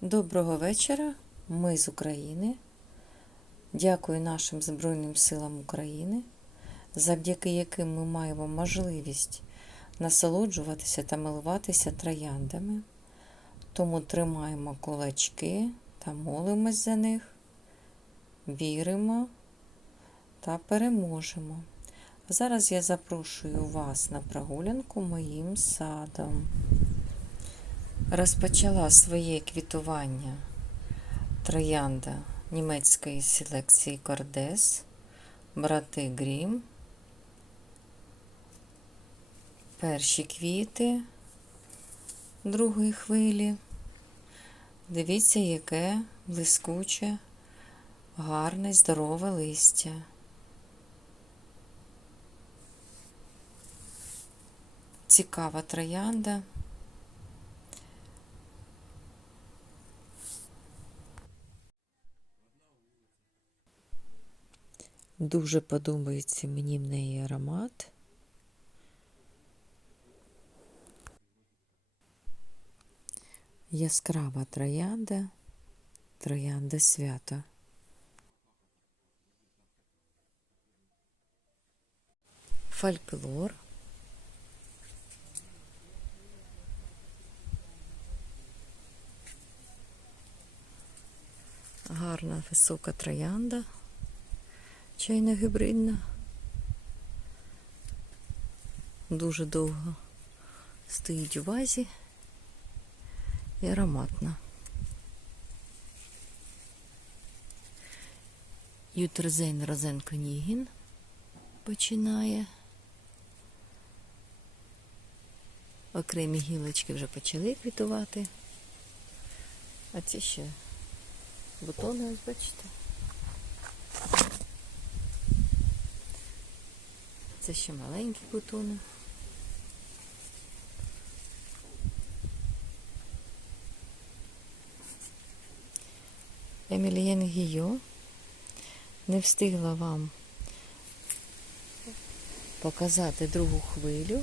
Доброго вечора. Ми з України. Дякую нашим Збройним силам України, завдяки яким ми маємо можливість насолоджуватися та милуватися трояндами. Тому тримаємо кулачки та молимось за них, віримо та переможемо. Зараз я запрошую вас на прогулянку моїм садом. Розпочала своє квітування троянда німецької селекції Кордес, брати Грім. Перші квіти другої хвилі. Дивіться, яке блискуче, гарне, здорове листя. Цікава троянда. Дуже подобається мені в неї аромат. Яскрава троянда, троянда свята. Фольклор. Гарна висока троянда чайна гібридна. Дуже довго стоїть у вазі і ароматна. Ютерзейн Розенко Нігін починає. Окремі гілочки вже почали квітувати. А ці ще бутони, ось бачите. Це ще маленькі бутони. Емілієн Гійо не встигла вам показати другу хвилю.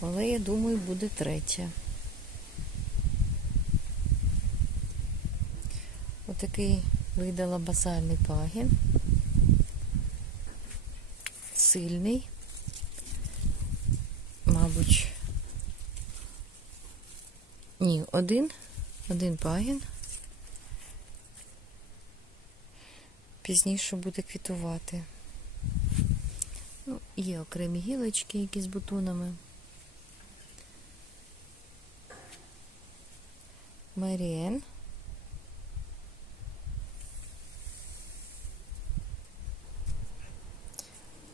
Але я думаю, буде третя. Отакий видала басальний пагін. Сильний. Мабуть. Ні, один. Один пагін. Пізніше буде квітувати. Ну, є окремі гілочки, які з бутонами. Маріен.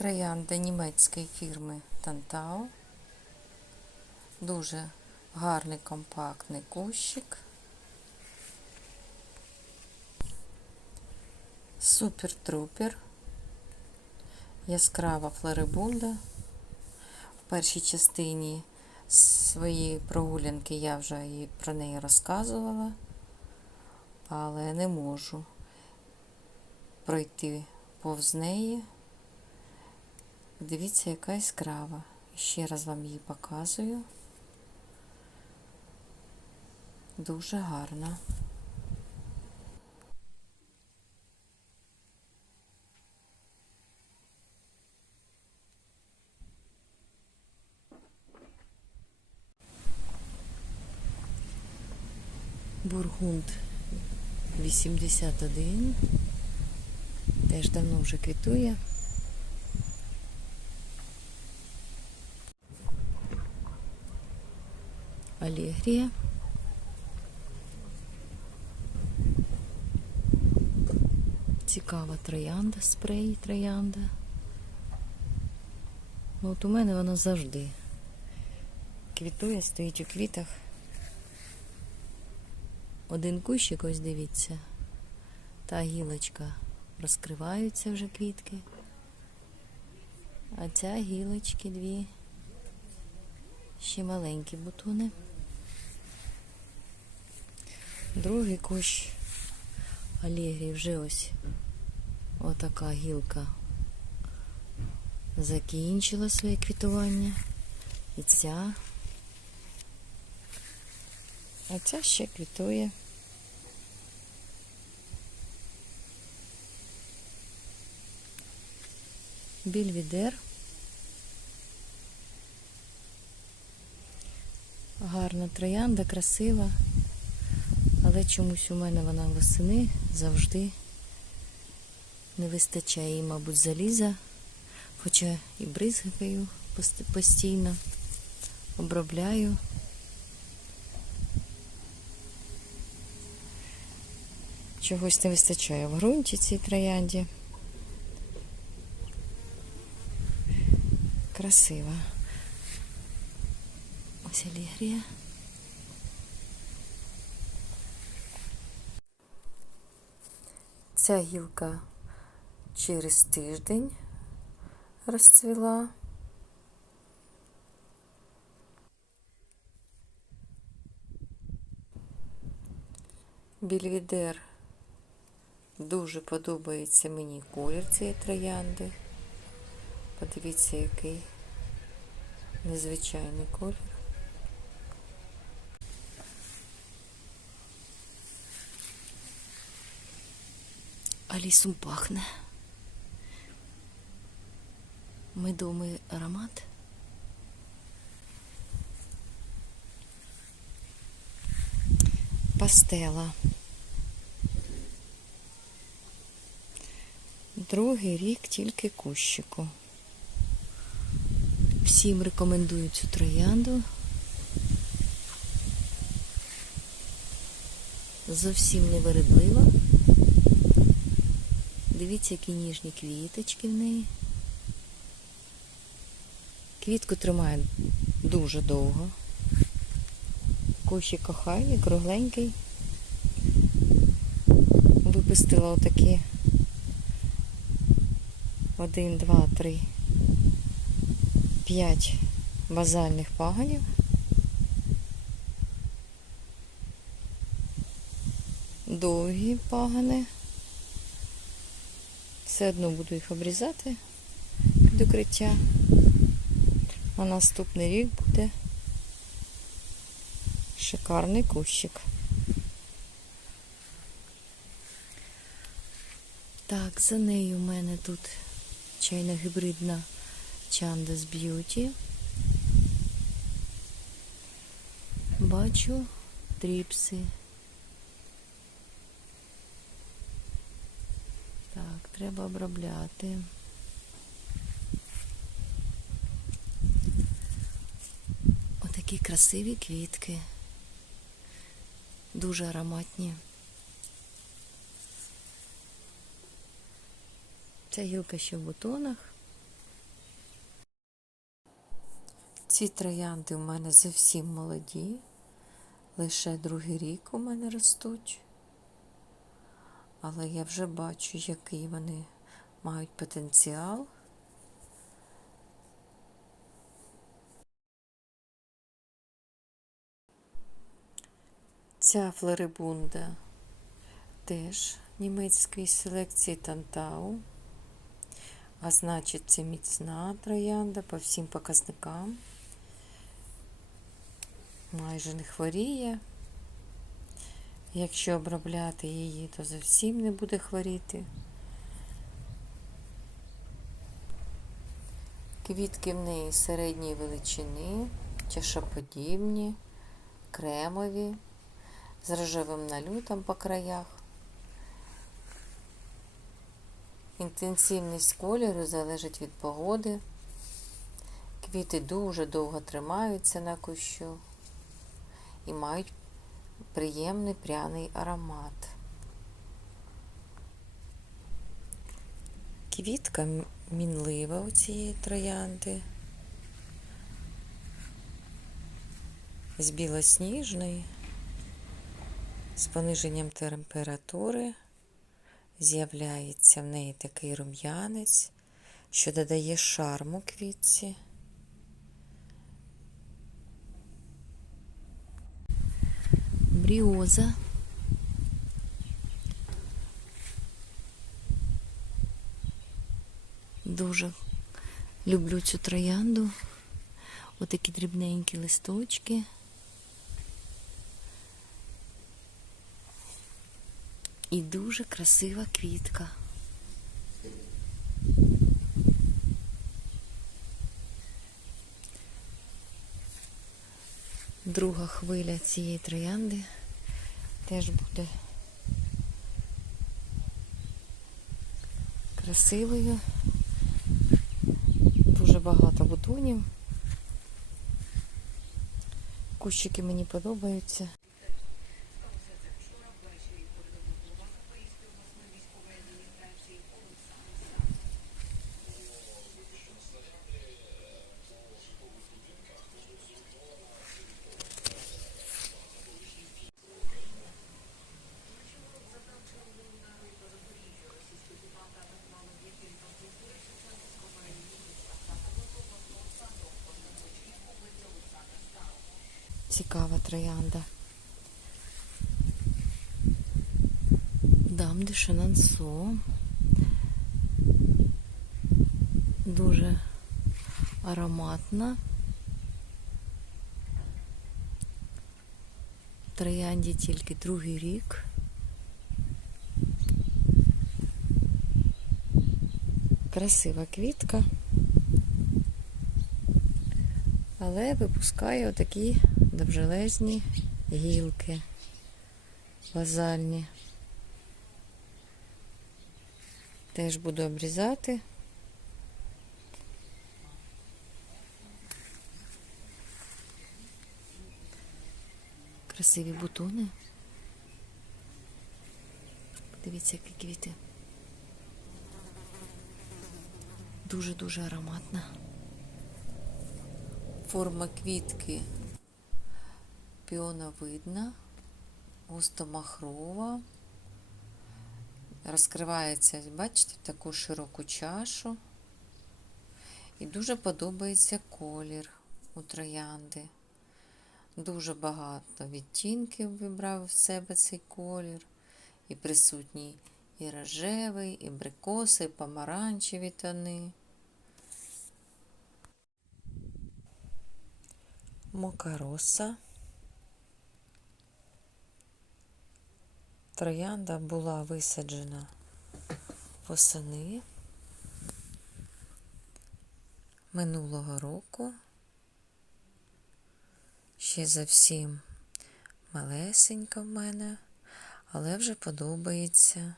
Троянда німецької фірми Тантау. Дуже гарний компактний кущик. Супер-трупер. Яскрава флорибунда. В першій частині своєї прогулянки я вже і про неї розказувала, але не можу пройти повз неї. Дивіться, яка яскрава. Ще раз вам її показую. Дуже гарна. Бургунд 81. Теж давно вже квітує. Алегрія. Цікава троянда, спрей троянда. Ну, От у мене вона завжди квітує, стоїть у квітах. Один кущик, ось дивіться, та гілочка розкриваються вже квітки. А ця гілочки дві. Ще маленькі бутони. Другий кущ алегрії вже ось отака гілка закінчила своє квітування. І ця. А ця ще квітує. Більвідер. Гарна троянда, красива. Але чомусь у мене вона восени завжди не вистачає їй, мабуть, заліза. Хоча і бризгаю постійно, обробляю. Чогось не вистачає в ґрунті цій троянді. Красива. Ось алігрія. Ця гілка через тиждень розцвіла. Більвідер дуже подобається мені колір цієї троянди. Подивіться, який незвичайний колір. Лісом пахне. Медовий аромат. Пастела. Другий рік тільки кущику. Всім рекомендую цю троянду. Зовсім не вередлива. Дивіться, які ніжні квіточки в неї. Квітку тримає дуже довго. Кущик кохайний, кругленький. Випустила отакі один, два, три, п'ять базальних паганів. Довгі пагани. Все одно буду їх обрізати під укриття. На наступний рік буде шикарний кущик. Так, за нею у мене тут чайно гібридна Chandas Beauty. Бачу тріпси. Так, треба обробляти. Отакі красиві квітки. Дуже ароматні. Ця гілка ще в бутонах. Ці троянди у мене зовсім молоді. Лише другий рік у мене ростуть. Але я вже бачу, який вони мають потенціал. Ця флорибунда теж німецької селекції Тантау. А значить, це міцна троянда по всім показникам. Майже не хворіє. Якщо обробляти її, то зовсім не буде хворіти. Квітки в неї середньої величини, чашоподібні, кремові, з рожевим налютом по краях. Інтенсивність кольору залежить від погоди. Квіти дуже довго тримаються на кущу і мають приємний пряний аромат. Квітка мінлива у цієї троянди. З білосніжної, з пониженням температури з'являється в неї такий рум'янець, що додає шарму квітці. Бріоза. Дуже люблю цю троянду. Отакі дрібненькі листочки. І дуже красива квітка. Друга хвиля цієї троянди теж буде красивою. Дуже багато бутонів. Кущики мені подобаються. Цікава троянда. Дам де Шенансо. Дуже ароматна. Троянді тільки другий рік. Красива квітка. Але випускає отакі довжелезні гілки базальні. Теж буду обрізати. Красиві бутони. Дивіться, які квіти. Дуже-дуже ароматна. Форма квітки піоновидна, густомахрова. Розкривається, бачите, таку широку чашу. І дуже подобається колір у троянди. Дуже багато відтінків вибрав в себе цей колір. І присутній і рожевий, і брикоси, і помаранчеві тони. Мокароса. Троянда була висаджена восени минулого року. Ще зовсім малесенька в мене, але вже подобається.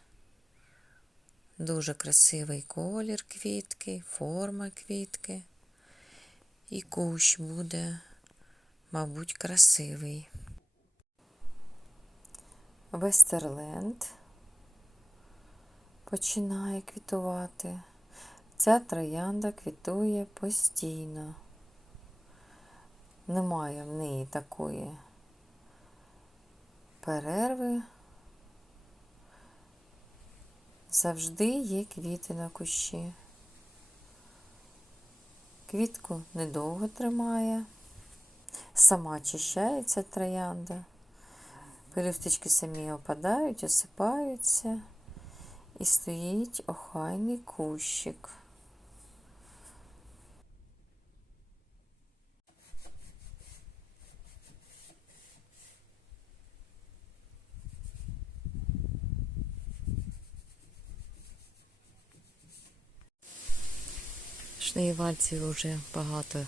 Дуже красивий колір квітки, форма квітки. І кущ буде, мабуть, красивий. Вестерленд починає квітувати. Ця троянда квітує постійно. Немає в неї такої перерви. Завжди є квіти на кущі. Квітку недовго тримає, сама очищається троянда. Пелюсточки самі опадають, осипаються і стоїть охайний кущик. Шнеєвальці вже багато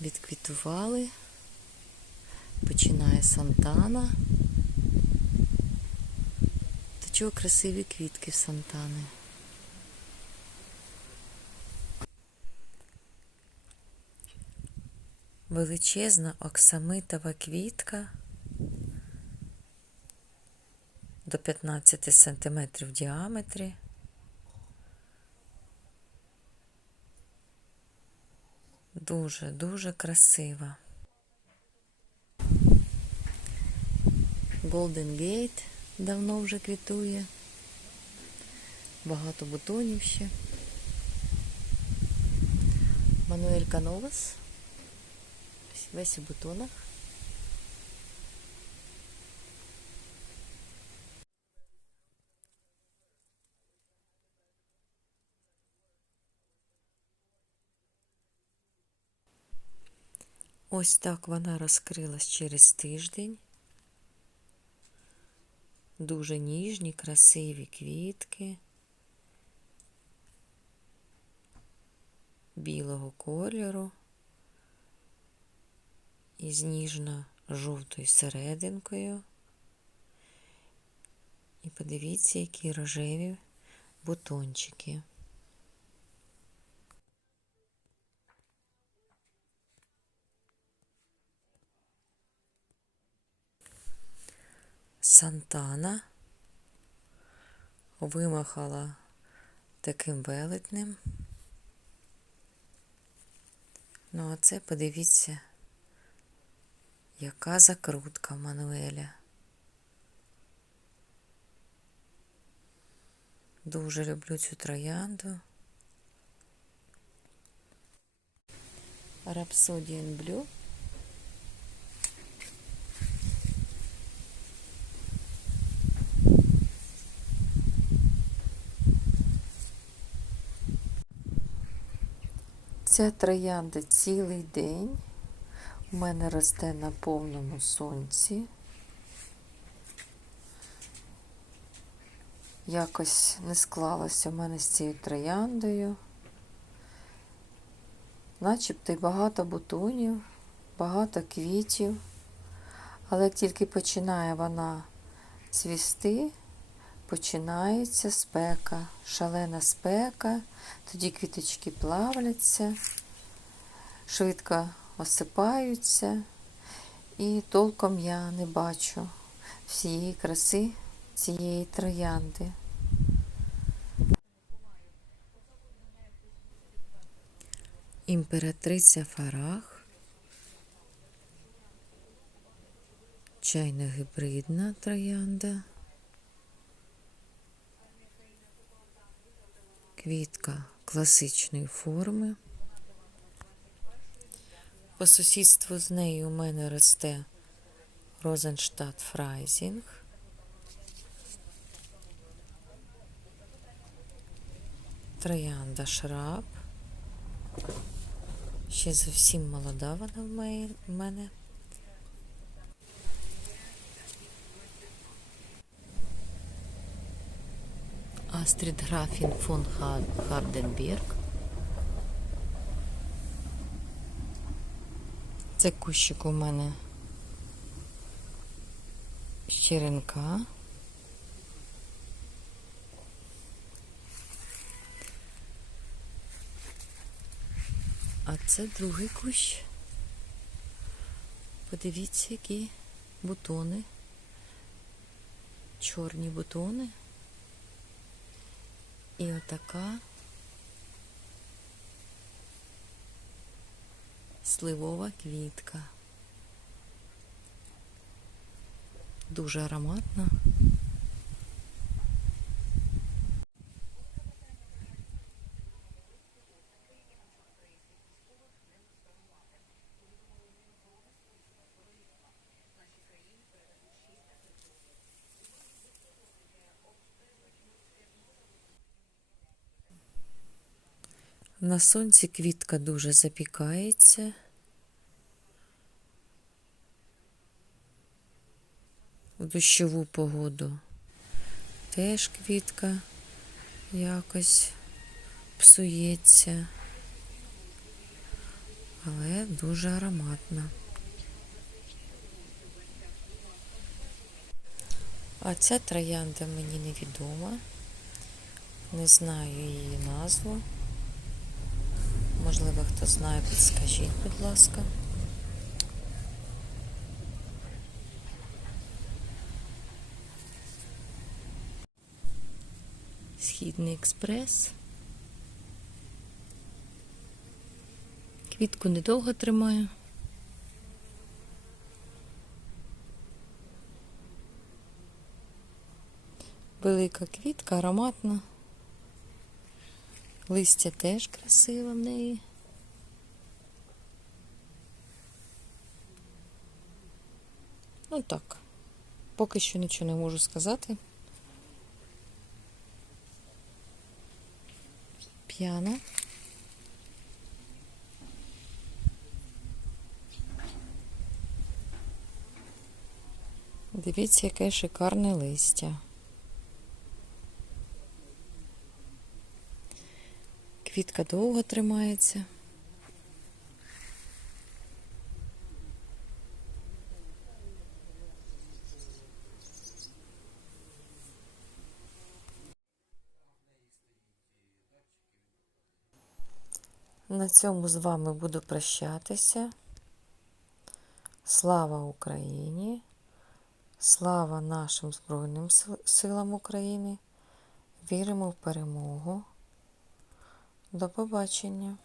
відквітували. Починає Сантана. Та чого красиві квітки в Сантани. Величезна оксамитова квітка до 15 см в діаметрі. Дуже, дуже красива. Golden Gate давно вже квітує. Багато бутонів ще. Мануель Кановас. Весь у бутонах. Ось так вона розкрилась через тиждень. Дуже ніжні, красиві квітки білого кольору із ніжно-жовтою серединкою. І подивіться, які рожеві бутончики. Сантана вимахала таким велетнем. Ну, а це подивіться, яка закрутка Мануеля. Дуже люблю цю троянду. Rhapsodian Blue. Ця троянда цілий день у мене росте на повному сонці. Якось не склалося в мене з цією трояндою. Начебто й багато бутонів, багато квітів. Але як тільки починає вона цвісти, починається спека, шалена спека, тоді квіточки плавляться, швидко осипаються, і толком я не бачу всієї краси цієї троянди. Імператриця Фарах, чайно-гибридна троянда. Квітка класичної форми. По сусідству з нею у мене росте Розенштадт Фрайзінг. Троянда Шраб. Ще зовсім молода вона в мене. Астрид Графін фон Харденберг. Це кущик у мене щеренка. А це другий кущ. Подивіться, які бутони. Чорні бутони. І отака сливова квітка. Дуже ароматна. На сонці квітка дуже запікається. В дощову погоду теж квітка якось псується, але дуже ароматна. А ця троянда мені невідома, не знаю її назву. Можливо, хто знає, підскажіть, будь ласка. Східний експрес. Квітку недовго тримаю. Велика квітка, ароматна. Листя теж красиве в неї. Ну так, поки що нічого не можу сказати. П'яна. Дивіться, яке шикарне листя. Квітка довго тримається. На цьому з вами буду прощатися. Слава Україні! Слава нашим Збройним силам України! Віримо в перемогу. До побачення!